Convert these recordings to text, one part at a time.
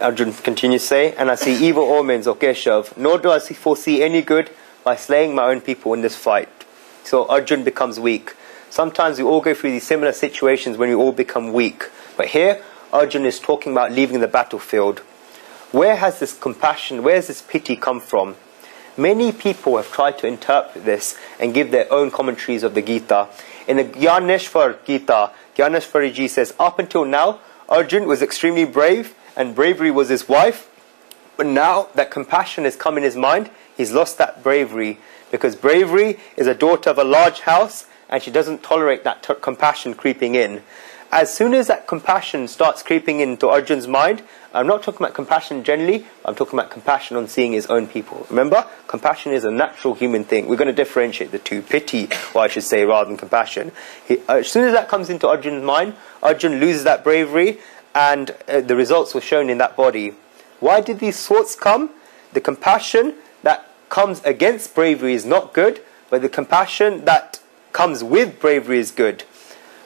Arjun continues to say, and I see evil omens, O Keśava, nor do I foresee any good by slaying my own people in this fight. So Arjun becomes weak. Sometimes we all go through these similar situations when we all become weak. But here, Arjun is talking about leaving the battlefield. Where has this compassion, where has this pity come from? Many people have tried to interpret this and give their own commentaries of the Gita. In the Gyaneshwar Gita, Gyaneshwariji says, up until now, Arjun was extremely brave and bravery was his wife. But now that compassion has come in his mind, he's lost that bravery. Because bravery is a daughter of a large house and she doesn't tolerate that compassion creeping in. As soon as that compassion starts creeping into Arjun's mind, I'm not talking about compassion generally, I'm talking about compassion on seeing his own people. Remember, compassion is a natural human thing. We're going to differentiate the two. Pity, or I should say, rather than compassion. As soon as that comes into Arjun's mind, Arjun loses that bravery, and the results were shown in that body. Why did these thoughts come? The compassion that comes against bravery is not good, but the compassion that comes with bravery is good.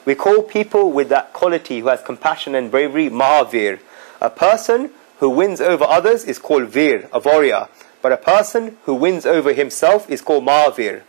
We call people with that quality who has compassion and bravery Mahavir. A person who wins over others is called Vir, a warrior. But a person who wins over himself is called Mahavir.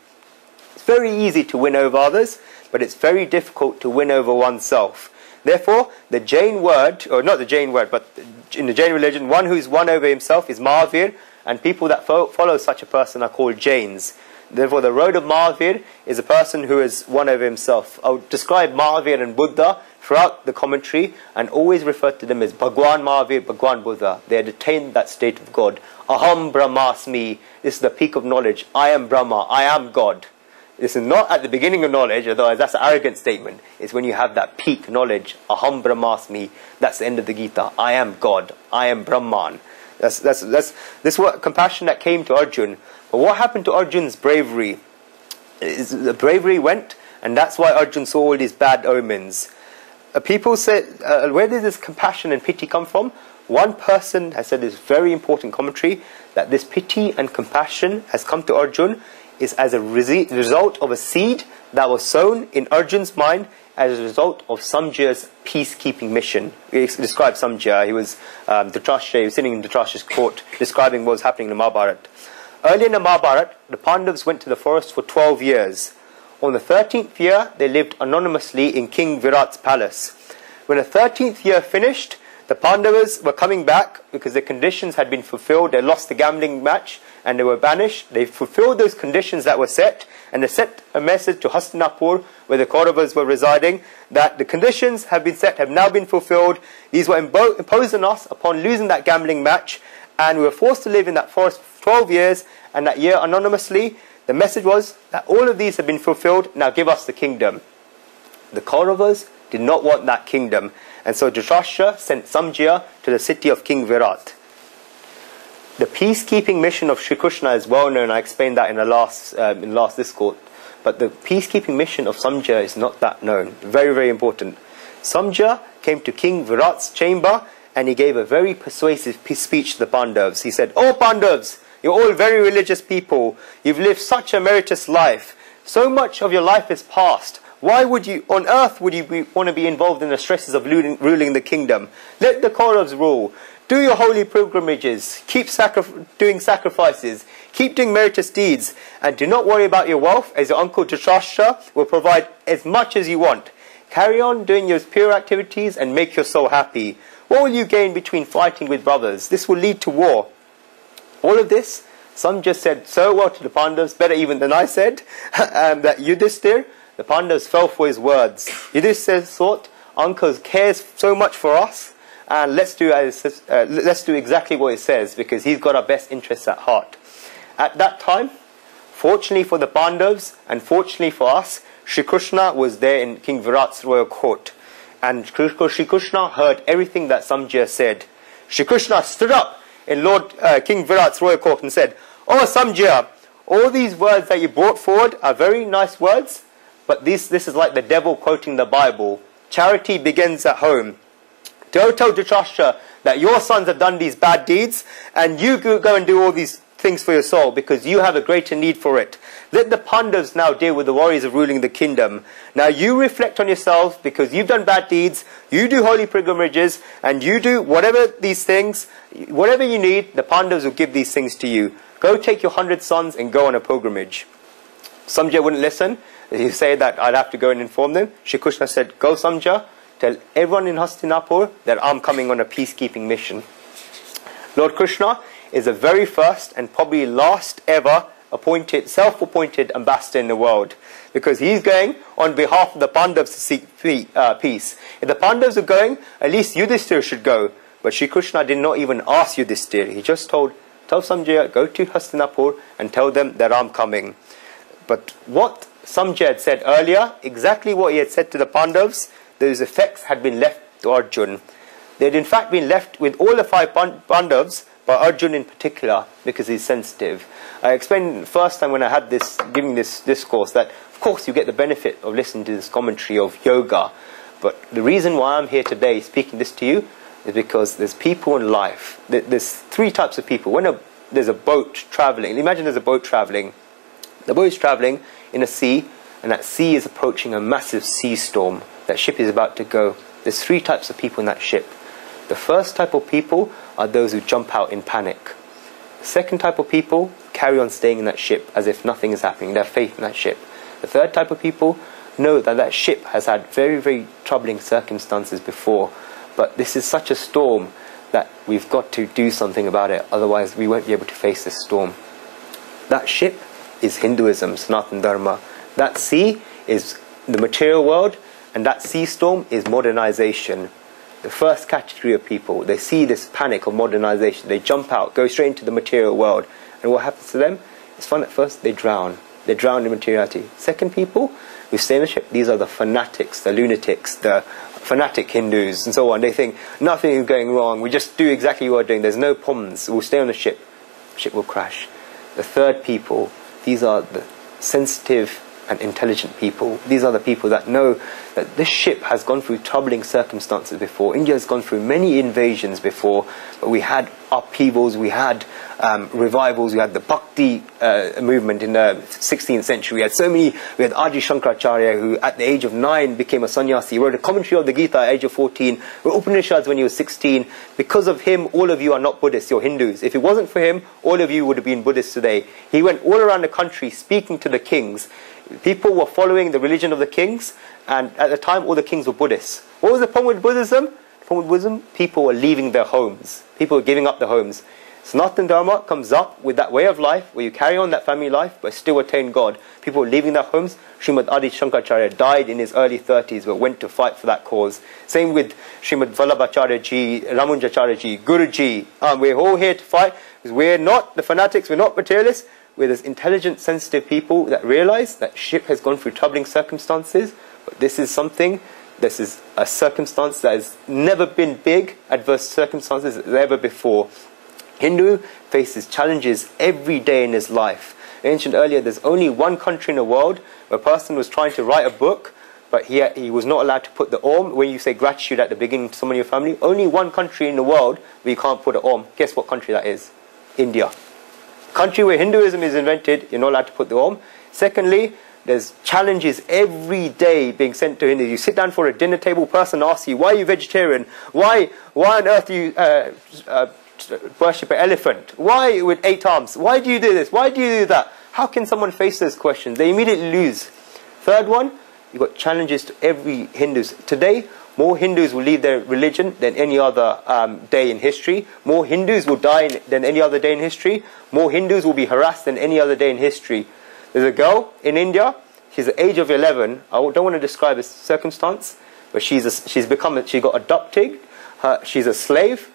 It's very easy to win over others, but it's very difficult to win over oneself. Therefore, the Jain word, or not the Jain word, but in the Jain religion, one who's won over himself is Mahavir, and people that follow such a person are called Jains. Therefore, the road of Mahavir is a person who has won over himself. I'll describe Mahavir and Buddha throughout the commentary and always refer to them as Bhagwan Mahavir, Bhagwan Buddha. They had attained that state of God. Aham Brahmasmi. This is the peak of knowledge. I am Brahma. I am God. This is not at the beginning of knowledge, otherwise that's an arrogant statement. It's when you have that peak knowledge. Aham Brahmasmi. That's the end of the Gita. I am God. I am Brahman. This what compassion that came to Arjun. But what happened to Arjun's bravery? The bravery went, and that's why Arjun saw all these bad omens. People say, where did this compassion and pity come from? One person has said this very important commentary, that this pity and compassion has come to Arjun is as a result of a seed that was sown in Arjun's mind as a result of Samjaya's peacekeeping mission. We described Samjaya. He was Dhritarashtra, he was sitting in Dhritarashtra's court describing what was happening in the Mahabharata. Early in the Mahabharata, the Pandavas went to the forest for 12 years. On the 13th year, they lived anonymously in King Virat's palace. When the 13th year finished, the Pandavas were coming back because their conditions had been fulfilled. They lost the gambling match and they were banished. They fulfilled those conditions that were set, and they sent a message to Hastinapur, where the Kauravas were residing, that the conditions have been set, have now been fulfilled. These were imposed on us upon losing that gambling match, and we were forced to live in that forest for 12 years, and that year anonymously. The message was that all of these have been fulfilled, now give us the kingdom. The Kauravas did not want that kingdom, and so Dhritarashtra sent Samjaya to the city of King Virat. The peacekeeping mission of Sri Krishna is well known. I explained that in the last discourse. But the peacekeeping mission of Samjaya is not that known. Very, very important. Samjaya came to King Virat's chamber and he gave a very persuasive speech to the Pandavas. He said, "Oh Pandavas, you're all very religious people. You've lived such a meritorious life. So much of your life is past. Why would you, on earth, would you want to be involved in the stresses of ruling the kingdom? Let the Kauravas rule. Do your holy pilgrimages. Keep doing sacrifices. Keep doing meritorious deeds. And do not worry about your wealth, as your uncle Dhritarashtra will provide as much as you want. Carry on doing your pure activities and make your soul happy. What will you gain between fighting with brothers? This will lead to war." All of this, some just said so well to the Pandavas, better even than I said, that Yudhishthir, the Pandavas fell for his words. Yudhishthir thought, uncle cares so much for us, and let's do exactly what it says, because he's got our best interests at heart. At that time, fortunately for the Pandavas, and fortunately for us, Sri Krishna was there in King Virat's royal court. And Sri Krishna heard everything that Samjaya said. Sri Krishna stood up in King Virat's royal court and said, "Oh Samjaya, all these words that you brought forward are very nice words, but this is like the devil quoting the Bible. Charity begins at home. Don't tell Dhritarashtra that your sons have done these bad deeds, and you go and do all these things for your soul because you have a greater need for it. Let the Pandavas now deal with the warriors of ruling the kingdom. Now you reflect on yourself because you've done bad deeds, you do holy pilgrimages, and you do whatever these things, whatever you need, the Pandavas will give these things to you. Go take your 100 sons and go on a pilgrimage. Samjaya wouldn't listen. He said that I'd have to go and inform them. Shri Krishna said, go Samjaya, tell everyone in Hastinapur that I'm coming on a peacekeeping mission. Lord Krishna is the very first and probably last ever self-appointed ambassador in the world, because he's going on behalf of the Pandavas to seek peace. If the Pandavas are going, at least Yudhishthira should go. But Shri Krishna did not even ask Yudhishthira. He just tell Samjaya, go to Hastinapur and tell them that I'm coming. But what Samjaya had said earlier, exactly what he had said to the Pandavas, those effects had been left to Arjun. They had in fact been left with all the 5 Pandavas, but Arjun in particular, because he's sensitive. I explained the first time when I had giving this discourse, that of course you get the benefit of listening to this commentary of yoga. But the reason why I'm here today speaking this to you is because there's people in life. There's 3 types of people. When there's a boat traveling, imagine there's a boat traveling. The boat is traveling in a sea, and that sea is approaching a massive sea storm. That ship is about to go. There's 3 types of people in that ship. The first type of people are those who jump out in panic. The second type of people carry on staying in that ship as if nothing is happening. They have faith in that ship. The third type of people know that that ship has had very, very troubling circumstances before. But this is such a storm that we've got to do something about it. Otherwise, we won't be able to face this storm. That ship is Hinduism, Sanatana Dharma. That sea is the material world, and that sea storm is modernization. The first category of people, they see this panic of modernization. They jump out, go straight into the material world. And what happens to them? It's fun at first, they drown. They drown in materiality. Second people who stay in the ship, these are the fanatics, the lunatics, the fanatic Hindus and so on. They think nothing is going wrong. We just do exactly what we're doing. There's no problems. We'll stay on the ship. The ship will crash. The third people, these are the sensitive and intelligent people. These are the people that know that this ship has gone through troubling circumstances before. India has gone through many invasions before, but we had upheavals, we had revivals, we had the Bhakti movement in the 16th century. We had Adi Shankaracharya, who at the age of 9 became a sannyasi. He wrote a commentary of the Gita at the age of 14, wrote Upanishads when he was 16. Because of him, all of you are not Buddhists, you're Hindus. If it wasn't for him, all of you would have been Buddhists today. He went all around the country speaking to the kings. People were following the religion of the kings, and at the time all the kings were Buddhists. What was the problem with Buddhism? The problem with Buddhism, people were leaving their homes. People were giving up their homes. Sanatana Dharma comes up with that way of life where you carry on that family life but still attain God. People were leaving their homes. Srimad Adi Shankaracharya died in his early 30s but went to fight for that cause. Same with Srimad Vallabhacharya Ji, Ramanujacharya Ji, Guru Ji. We're all here to fight because we're not the fanatics, we're not materialists. We're those intelligent, sensitive people that realize that ship has gone through troubling circumstances, but this is a circumstance that has never been big, adverse circumstances as ever before. Hindu faces challenges every day in his life. I mentioned earlier, there's only one country in the world where a person was trying to write a book, but he was not allowed to put the Om. When you say gratitude at the beginning to someone in your family, only one country in the world where you can't put an Om. Guess what country that is? India. Country where Hinduism is invented, you're not allowed to put the Om. Secondly, there's challenges every day being sent to Hindus. You sit down for a dinner table, person asks you, why are you vegetarian? Why on earth do you worship an elephant? Why with 8 arms? Why do you do this? Why do you do that? How can someone face those questions? They immediately lose. Third one, you've got challenges to every Hindu. Today, more Hindus will leave their religion than any other day in history. More Hindus will die than any other day in history. More Hindus will be harassed than any other day in history. There's a girl in India. She's the age of 11. I don't want to describe a circumstance, but she got adopted. She's a slave.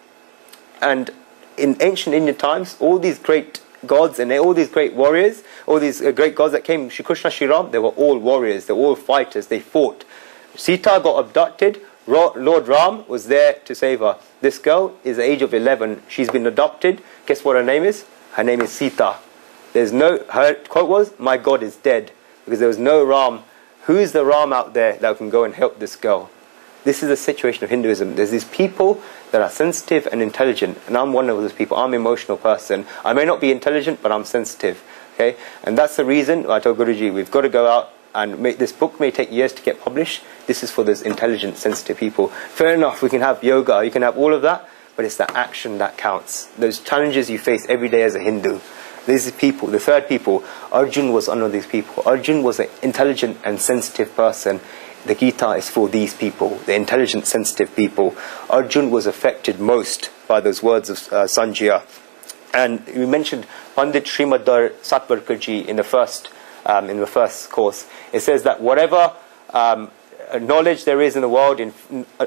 And in ancient Indian times, all these great gods and all these great warriors, all these great gods that came, Shri Krishna, Shri Ram, they were all warriors. They were all fighters. They fought. Sita got abducted. Lord Ram was there to save her. This girl is the age of 11. She's been adopted. Guess what her name is? Her name is Sita. Her quote was, my God is dead. Because there was no Ram. Who is the Ram out there that can go and help this girl? This is a situation of Hinduism. There's these people that are sensitive and intelligent, and I'm one of those people. I'm an emotional person. I may not be intelligent, but I'm sensitive. Okay, and that's the reason I told Guruji we've got to go out and make this book. May take years to get published. This is for those intelligent, sensitive people. Fair enough, we can have yoga, you can have all of that, but it's the action that counts. Those challenges you face every day as a Hindu. These people, the third people, Arjun was one of these people. Arjun was an intelligent and sensitive person. The Gita is for these people, the intelligent, sensitive people. Arjun was affected most by those words of Sanjaya. And we mentioned Pandit Srimadhar Satvarkarji in the first course. It says that whatever knowledge there is in the world, in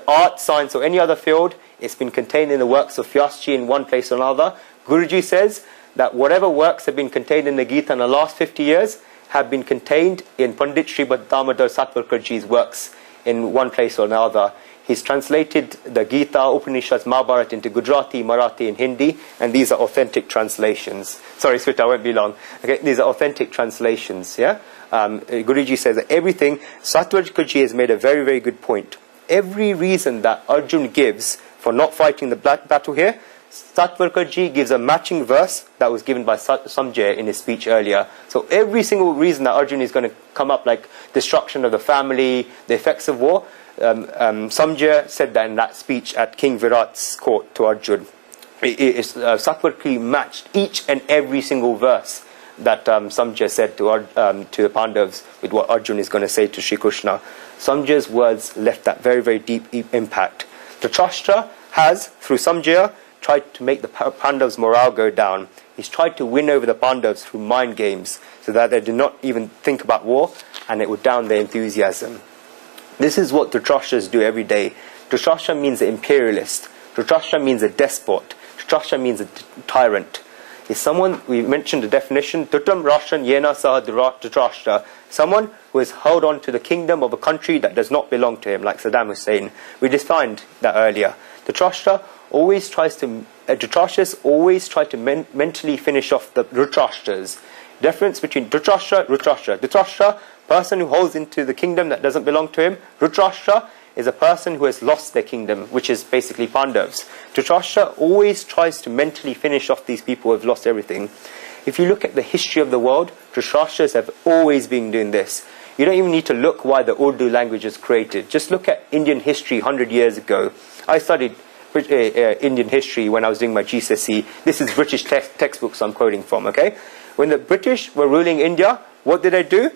art, science, or any other field, it's been contained in the works of Vyasji in one place or another. Guruji says that whatever works have been contained in the Gita in the last 50 years have been contained in Pandit Srimad Damodar Satvarkarji's works in one place or another. He's translated the Gita, Upanishads, Mahabharata into Gujarati, Marathi, and Hindi, and these are authentic translations. Sorry, Swita, I won't be long. Okay, these are authentic translations, yeah? Guruji says that everything, Satvarkarji has made a very, very good point. Every reason that Arjun gives for not fighting the battle here, Satvarkarji gives a matching verse that was given by Samjaya in his speech earlier. So every single reason that Arjun is going to come up, like destruction of the family, the effects of war, Samjaya said that in that speech at King Virat's court to Arjun. Satvarkarji matched each and every single verse that Samjaya said to the Pandavas with what Arjun is going to say to Sri Krishna. Samjaya's words left that very, very deep impact. Dhritarashtra has, through Samjaya, tried to make the Pandavas' morale go down. He's tried to win over the Pandavas through mind games so that they did not even think about war, and it would down their enthusiasm. This is what Dhritarashtra do every day. Dhritarashtra means an imperialist. Dhritarashtra means a despot. Dhritarashtra means a tyrant. Is someone, we mentioned the definition, Dhutam Rashtan Yena Saha Dhritarashtra, someone who has held on to the kingdom of a country that does not belong to him, like Saddam Hussein. We defined that earlier. Dhritarashtra always tries to mentally finish off the Dhritarashtras. Difference between Dhritarashtra, Dhritarashtra, person who holds into the kingdom that doesn't belong to him. Dhritarashtra is a person who has lost their kingdom, which is basically Pandavas. Dhritarashtra always tries to mentally finish off these people who have lost everything. If you look at the history of the world, Dhritarashtras have always been doing this. You don't even need to look why the Urdu language was created. Just look at Indian history 100 years ago. I studied Indian history when I was doing my GCSE. This is British textbooks I'm quoting from, okay? When the British were ruling India, what did they do?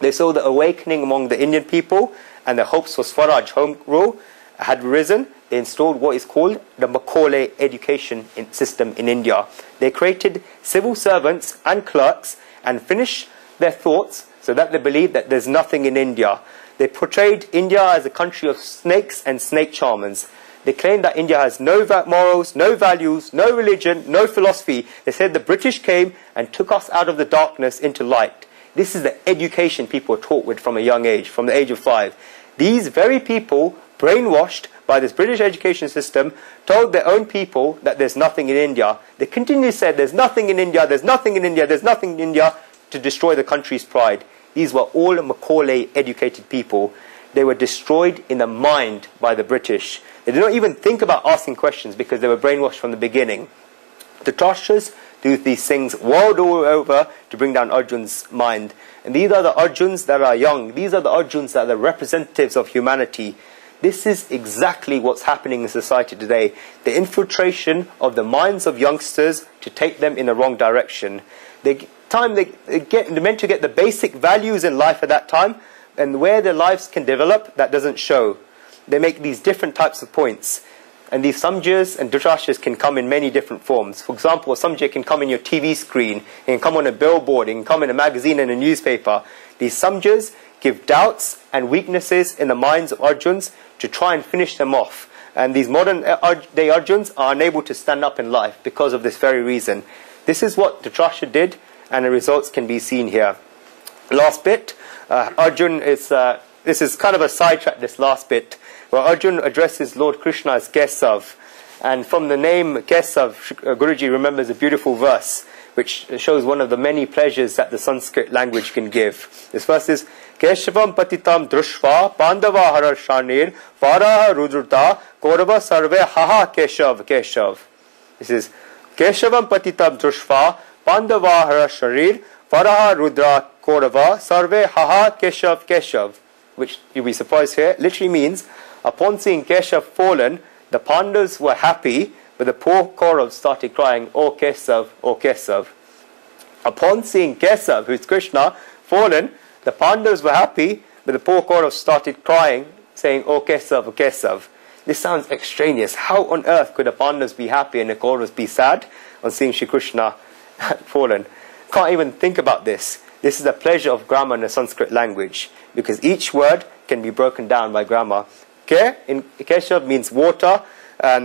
They saw the awakening among the Indian people, and the hopes for Swaraj, home rule, had risen. They installed what is called the Macaulay education system in India. They created civil servants and clerks and finished their thoughts so that they believed that there's nothing in India. They portrayed India as a country of snakes and snake charmers. They claimed that India has no morals, no values, no religion, no philosophy. They said the British came and took us out of the darkness into light. This is the education people are taught with from a young age, from the age of 5. These very people, brainwashed by this British education system, told their own people that there's nothing in India. They continually said there's nothing in India, there's nothing in India, there's nothing in India, to destroy the country's pride. These were all Macaulay educated people. They were destroyed in the mind by the British. They did not even think about asking questions because they were brainwashed from the beginning. The Dhritarashtras do these things world over to bring down Arjun's mind. And these are the Arjuns that are young. These are the Arjuns that are the representatives of humanity. This is exactly what's happening in society today. The infiltration of the minds of youngsters to take them in the wrong direction. They're meant to get the basic values in life at that time, and where their lives can develop, that doesn't show. They make these different types of points. And these Samjayas and Dhritarashtras can come in many different forms. For example, a Samjaya can come in your TV screen, it can come on a billboard, it can come in a magazine and a newspaper. These Samjayas give doubts and weaknesses in the minds of Arjuns to try and finish them off. And these modern day Arjuns are unable to stand up in life because of this very reason. This is what Dhritarashtra did, and the results can be seen here. Last bit, Arjun is, this is kind of a sidetrack, this last bit, where Arjun addresses Lord Krishna as Keśava. And from the name Keśava, Guruji remembers a beautiful verse, which shows one of the many pleasures that the Sanskrit language can give. This verse is Keśavam patitam drushva pandava harashanir varaha rudruta kaurava sarve haha Keśav Keśav. This is Keśavam patitam drushva pandava harashanir varaha rudra kaurava sarve haha Keśav Keśav. Which you'll be surprised here, literally means, upon seeing Keśava fallen, the Pandavas were happy, but the poor Kauravas started crying, O Keśava, O Keśava. Upon seeing Keśava, who is Krishna, fallen, the Pandavas were happy, but the poor Kauravas started crying, saying, O Keśava, O Keśava. This sounds extraneous. How on earth could the Pandavas be happy and the Kauravas be sad on seeing Shri Krishna fallen? Can't even think about this. This is the pleasure of grammar in the Sanskrit language, because each word can be broken down by grammar. Ke in Keśava means water,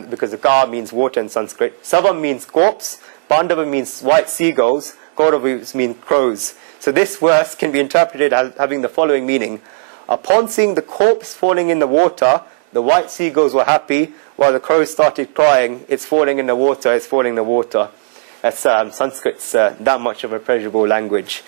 because the ka means water in Sanskrit. Savam means corpse. Pandava means white seagulls. Kauravas mean crows. So this verse can be interpreted as having the following meaning. Upon seeing the corpse falling in the water, the white seagulls were happy, while the crows started crying, it's falling in the water, it's falling in the water. That's Sanskrit's that much of a pleasurable language.